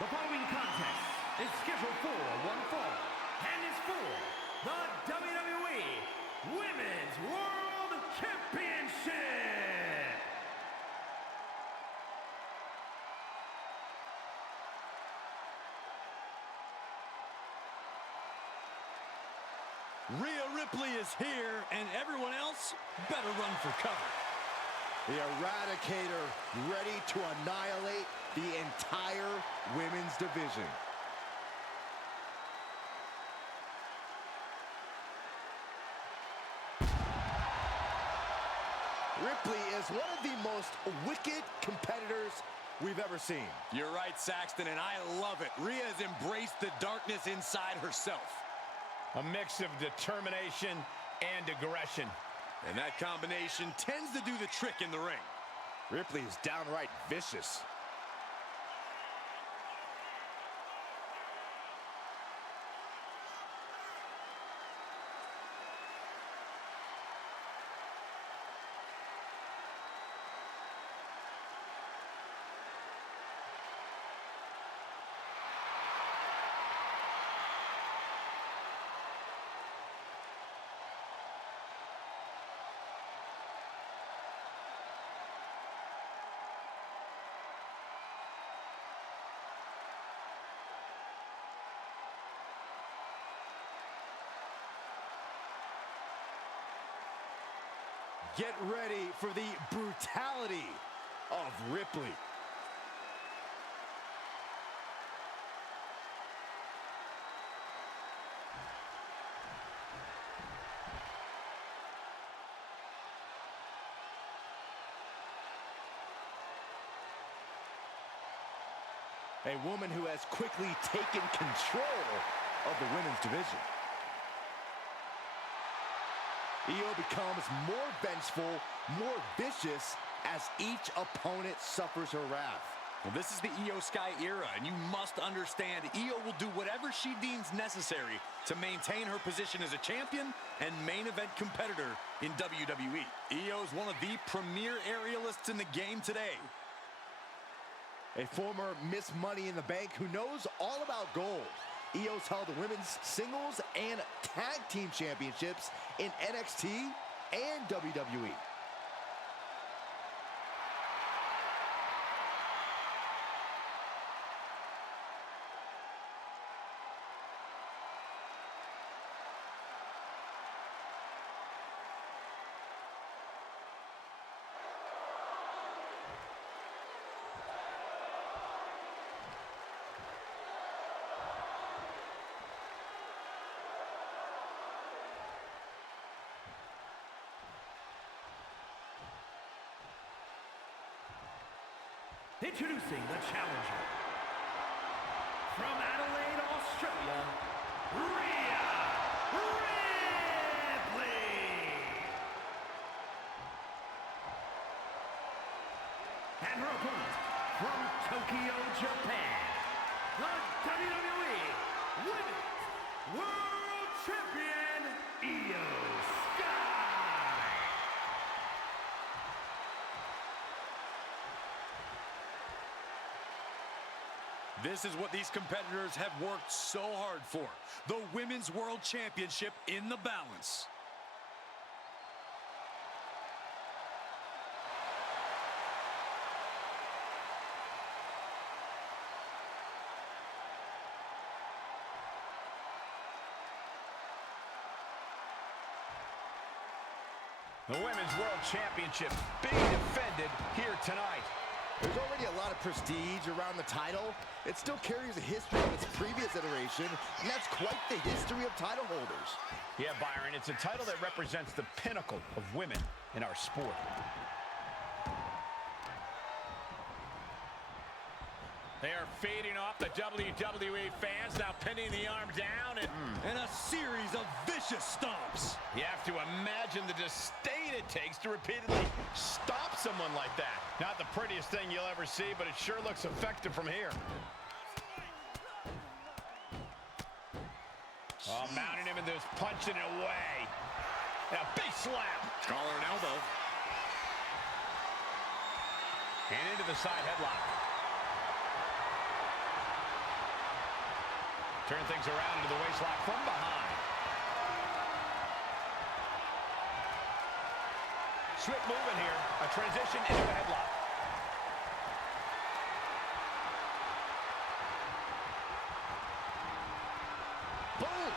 The following contest is scheduled for one fall and is for the WWE Women's World Championship. Rhea Ripley is here, and everyone else better run for cover. The Eradicator ready to annihilate the entire women's division. Ripley is one of the most wicked competitors we've ever seen. You're right, Saxton, and I love it. Rhea has embraced the darkness inside herself. A mix of determination and aggression. And that combination tends to do the trick in the ring. Ripley is downright vicious. Get ready for the brutality of Ripley. A woman who has quickly taken control of the women's division. Io becomes more vengeful, more vicious as each opponent suffers her wrath. Well, this is the Io Sky era, and you must understand Io will do whatever she deems necessary to maintain her position as a champion and main event competitor in WWE. Io is one of the premier aerialists in the game today. A former Miss Money in the Bank who knows all about gold. Io's held the women's singles and tag team championships in NXT and WWE. Introducing the challenger, from Adelaide, Australia, Rhea Ripley. And her opponent, from Tokyo, Japan, the WWE Women's World Champion, Io Sky. This is what these competitors have worked so hard for. The Women's World Championship in the balance. The Women's World Championship being defended here tonight. There's already a lot of prestige around the title. It still carries a history of its previous iteration, and that's quite the history of title holders. Yeah, Byron, it's a title that represents the pinnacle of women in our sport. They are feeding off the WWE fans, now pinning the arm down And a series of vicious stomps. You have to imagine the disdain it takes to repeatedly stop someone like that. Not the prettiest thing you'll ever see, but it sure looks effective from here. Oh, mounting him and just punching it away. And a big slap. Collar and elbow. And into the side headlock. Turn things around into the waistlock from behind. Swift movement here. A transition into a headlock. Boom!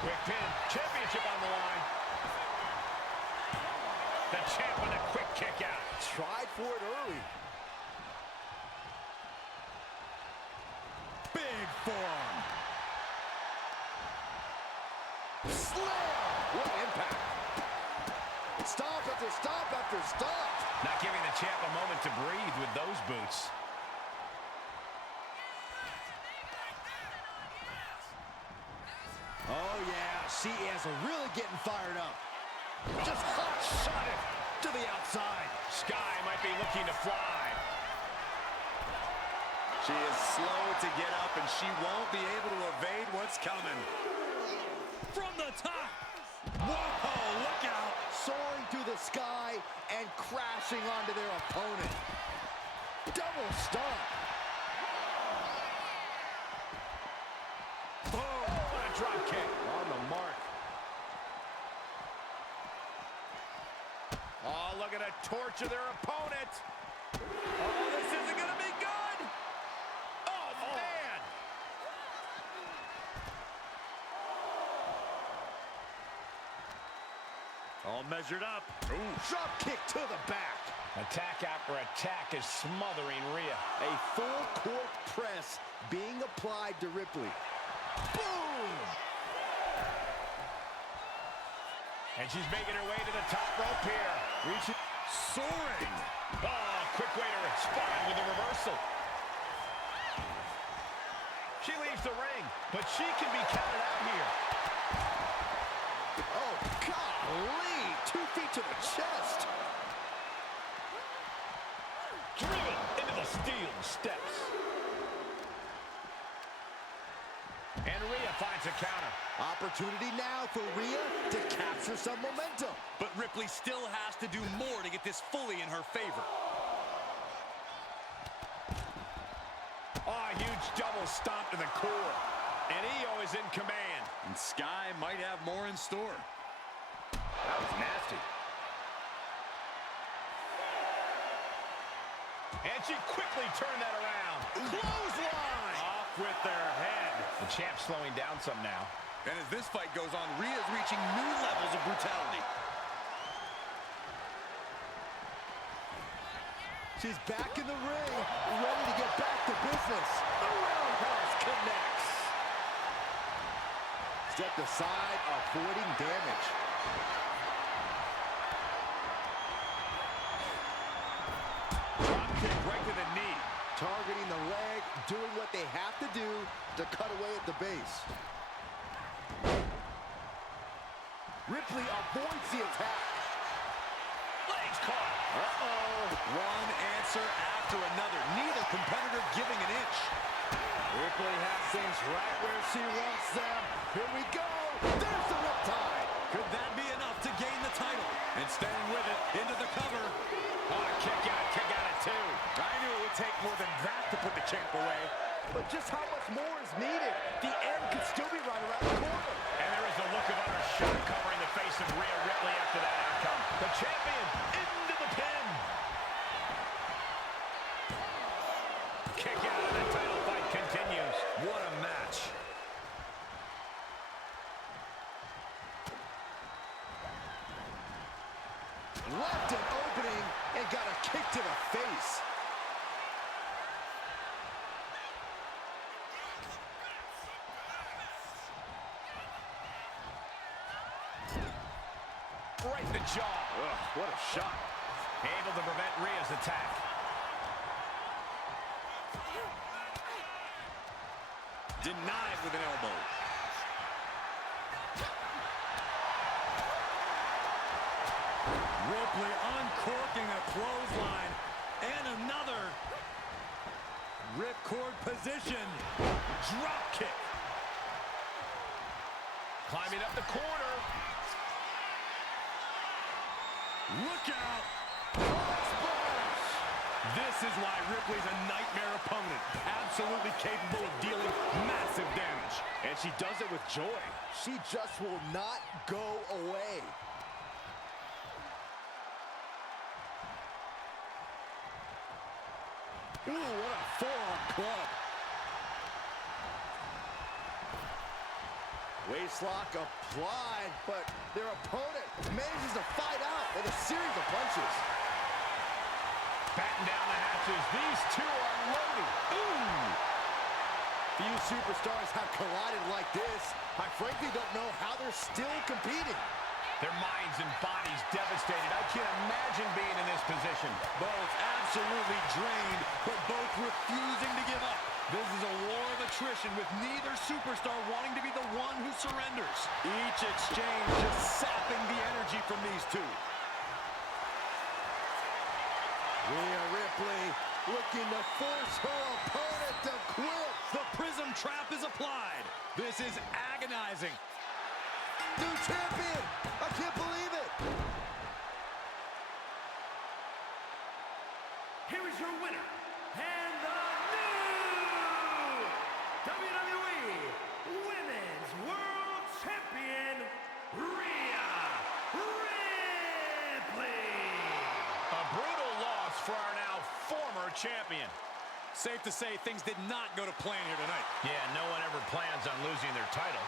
Quick pin. Championship on the line. The champ on a quick kick out. Tried for it early. Big forearm. Slam! What impact. Stomp after stomp after stomp. Not giving the champ a moment to breathe with those boots. Oh, yeah. She is really getting fired up. Just hot shot it to the outside. Sky might be looking to fly. She is slow to get up, and she won't be able to evade what's coming. From the top. Whoa, look out. Soaring through the sky and crashing onto their opponent. Double stomp. Boom. What a drop kick. On the mark. Oh, look at a torture their opponent. Oh, this isn't going to be good. Oh, man. All measured up. Ooh. Drop kick to the back. Attack after attack is smothering Rhea. A full court press being applied to Ripley. Boom! And she's making her way to the top rope here. Reaching. Soaring. Oh, quick way to respond with a reversal. She leaves the ring, but she can be counted out here. Oh, golly! 2 feet to the chest. Driven into the steel steps. And Rhea finds a counter. Opportunity now for Rhea to capture some momentum. But Ripley still has to do more to get this fully in her favor. Oh, a huge double stomp to the core. And Io is in command. And Sky might have more in store. That was nasty. And she quickly turned that around. Clothesline! Off with their head. The champ slowing down some now. And as this fight goes on, Rhea's reaching new levels of brutality. She's back in the ring, ready to get back to business. The roundhouse connects. Stepped aside, avoiding damage. Drop kick right to the knee. Targeting the leg, doing what they have to do to cut away at the base. Ripley avoids the attack. Legs caught. Uh-oh. One answer after another. Neither competitor giving an inch. Ripley has things right where she wants them. Here we go. There's the riptide. Could that be enough to gain the title? And staying with it into the cover. Oh, kick out at 2. I knew it would take more than that to put the champ away. But just how much more is needed? The end could still be right around the corner. And there is a look of utter shock covering the face of Rhea Ripley after that outcome. The champion into the pin. Kick out and the title fight continues. What a match. Left an opening and got a kick to the face. Right in the jaw. Ugh, what a shot. Able to prevent Rhea's attack. Denied with an elbow. Ripley uncorking a clothesline. And another. Ripcord position. Drop kick. Climbing up the corner. Look out! Splash! This is why Ripley's a nightmare opponent. Absolutely capable of dealing massive damage. And she does it with joy. She just will not go away. Ooh, what a forearm club. Waistlock applied, but their opponent manages to fight out with a series of punches. Batten down the hatches. These two are loaded. Ooh! Few superstars have collided like this. I frankly don't know how they're still competing. Their minds and bodies devastated. I can't imagine being in this position. Both absolutely drained, but both refusing to give up. This is a war of attrition with neither superstar wanting to be the one who surrenders. Each exchange just sapping the energy from these two. Rhea Ripley looking to force her opponent to quit. The prism trap is applied. This is agonizing. New champion! I can't believe it! Here is your winner, and the new WWE Women's World Champion, Rhea Ripley. A brutal loss for our now former champion. Safe to say things did not go to plan here tonight. Yeah, no one ever plans on losing their title.